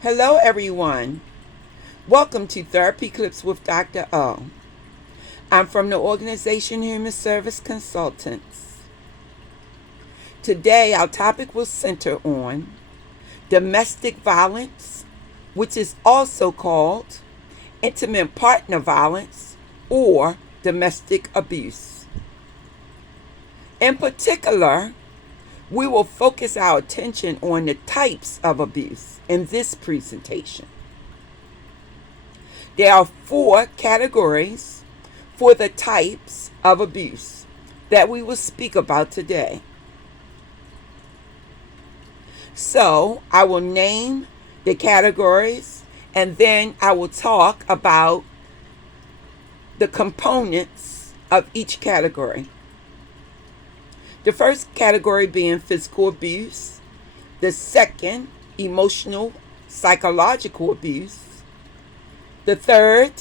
Hello, everyone. Welcome to Therapy Clips with Dr. O. I'm from the organization Human Service Consultants. Today, our topic will center on domestic violence, which is also called intimate partner violence or domestic abuse. In particular, we will focus our attention on the types of abuse in this presentation. There are 4 categories for the types of abuse that we will speak about today. So, I will name the categories and then I will talk about the components of each category. The first category being physical abuse, the second, emotional, psychological abuse, the third,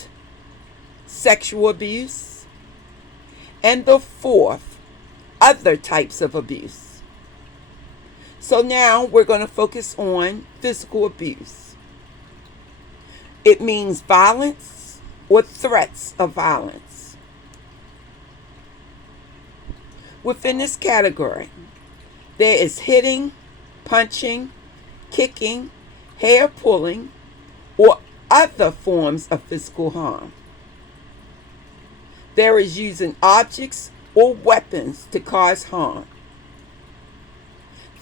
sexual abuse, and the fourth, other types of abuse. So now we're going to focus on physical abuse. It means violence or threats of violence. Within this category, there is hitting, punching, kicking, hair pulling, or other forms of physical harm. There is using objects or weapons to cause harm.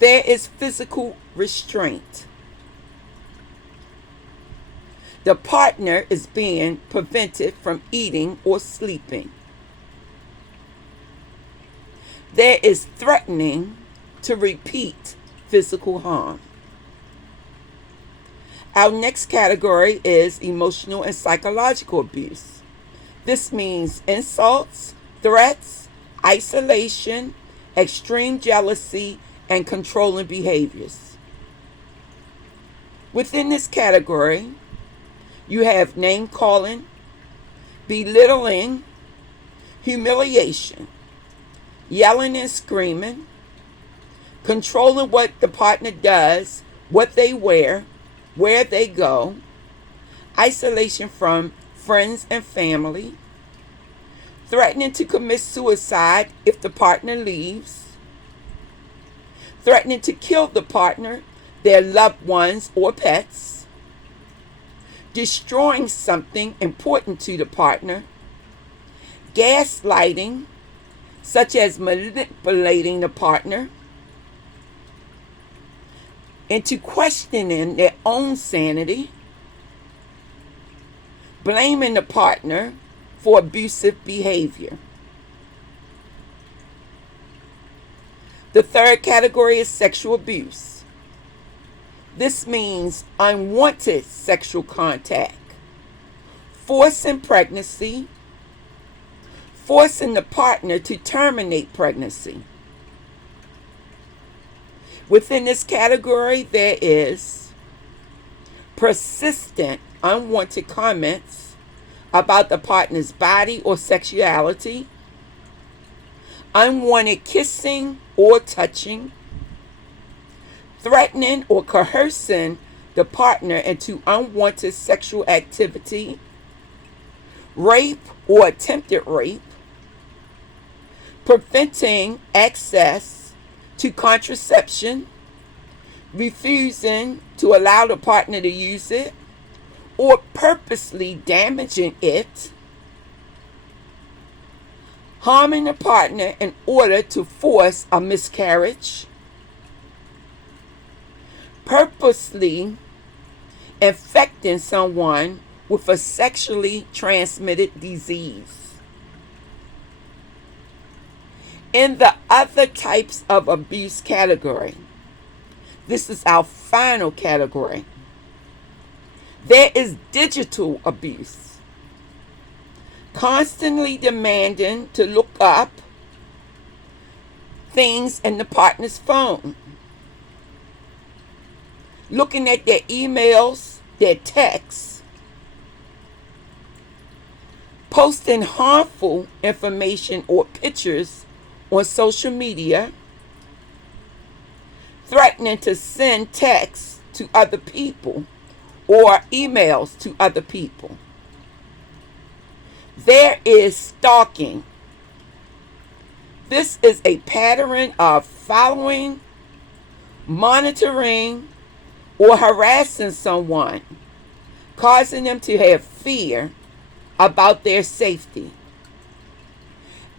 There is physical restraint. The partner is being prevented from eating or sleeping. There is threatening to repeat physical harm. Our next category is emotional and psychological abuse. This means insults, threats, isolation, extreme jealousy, and controlling behaviors. Within this category, you have name calling, belittling, humiliation, yelling and screaming, controlling what the partner does, what they wear, where they go, isolation from friends and family, threatening to commit suicide if the partner leaves, threatening to kill the partner, their loved ones, or pets, destroying something important to the partner, gaslighting, such as manipulating the partner into questioning their own sanity, blaming the partner for abusive behavior. The third category is sexual abuse. This means unwanted sexual contact, forcing pregnancy, forcing the partner to terminate pregnancy. Within this category, there is persistent unwanted comments about the partner's body or sexuality, unwanted kissing or touching, threatening or coercing the partner into unwanted sexual activity, rape or attempted rape, preventing access to contraception, refusing to allow the partner to use it, or purposely damaging it, harming the partner in order to force a miscarriage, purposely infecting someone with a sexually transmitted disease. In the other types of abuse category, this is our final category. There is digital abuse. Constantly demanding to look up things in the partner's phone. Looking at their emails, their texts. Posting harmful information or pictures on social media, threatening to send texts to other people or emails to other people. There is stalking. This is a pattern of following, monitoring, or harassing someone, causing them to have fear about their safety.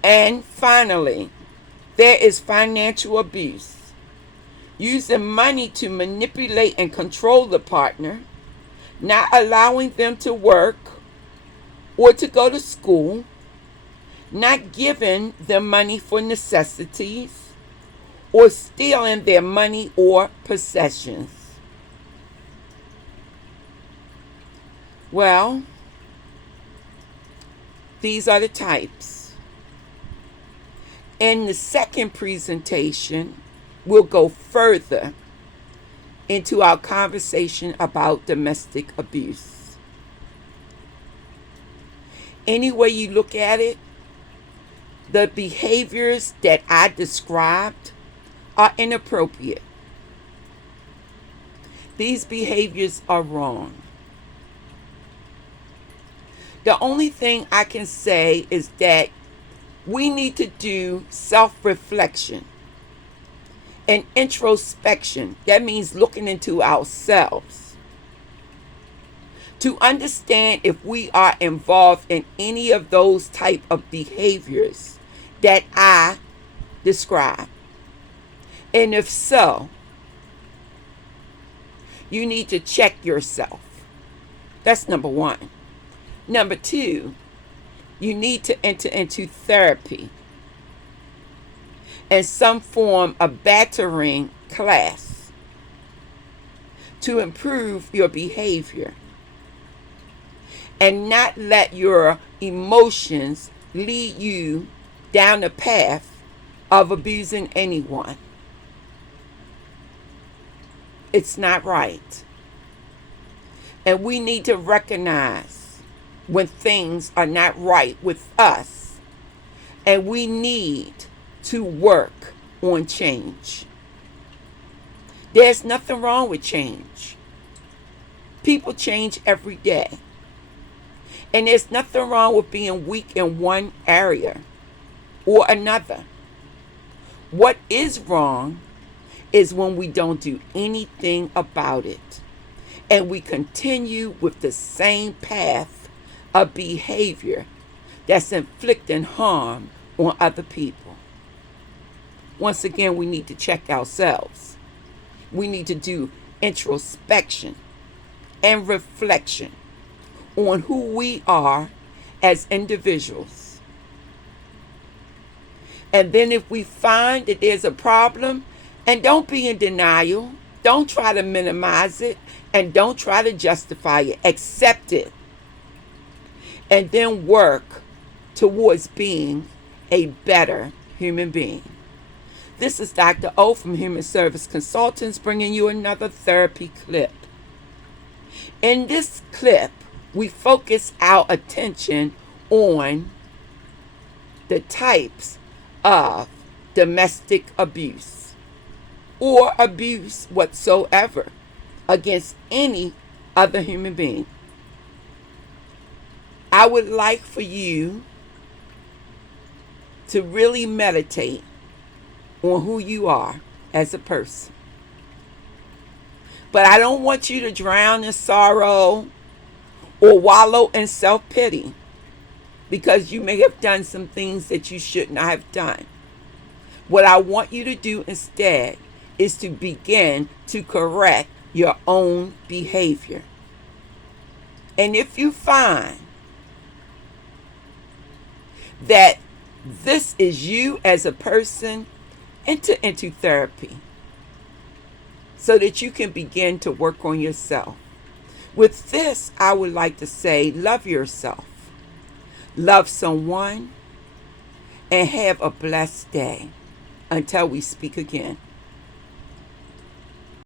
And finally, there is financial abuse. Using money to manipulate and control the partner, not allowing them to work or to go to school, not giving them money for necessities, or stealing their money or possessions. Well, these are the types. In the second presentation, we'll go further into our conversation about domestic abuse. Any way you look at it, the behaviors that I described are inappropriate. These behaviors are wrong. The only thing I can say is that we need to do self-reflection and introspection. That means looking into ourselves to understand if we are involved in any of those type of behaviors that I described. And if so, you need to check yourself. That's number one. Number two, you need to enter into therapy and some form of battering class to improve your behavior and not let your emotions lead you down the path of abusing anyone. It's not right. And we need to recognize when things are not right with us, and we need to work on change. There's nothing wrong with change. People change every day. And there's nothing wrong with being weak in one area or another. What is wrong is when we don't do anything about it and we continue with the same path of behavior that's inflicting harm on other people. Once again, we need to check ourselves. We need to do introspection and reflection on who we are as individuals. And then if we find that there's a problem, and don't be in denial, don't try to minimize it, and don't try to justify it. Accept it. And then work towards being a better human being. This is Dr. O from Human Service Consultants bringing you another therapy clip. In this clip, we focus our attention on the types of domestic abuse or abuse whatsoever against any other human being. I would like for you to really meditate on who you are as a person. But I don't want you to drown in sorrow or wallow in self-pity because you may have done some things that you should not have done. What I want you to do instead is to begin to correct your own behavior. And if you find that this is you as a person, enter into therapy so that you can begin to work on yourself. With this, I would like to say, love yourself, love someone, and have a blessed day until we speak again.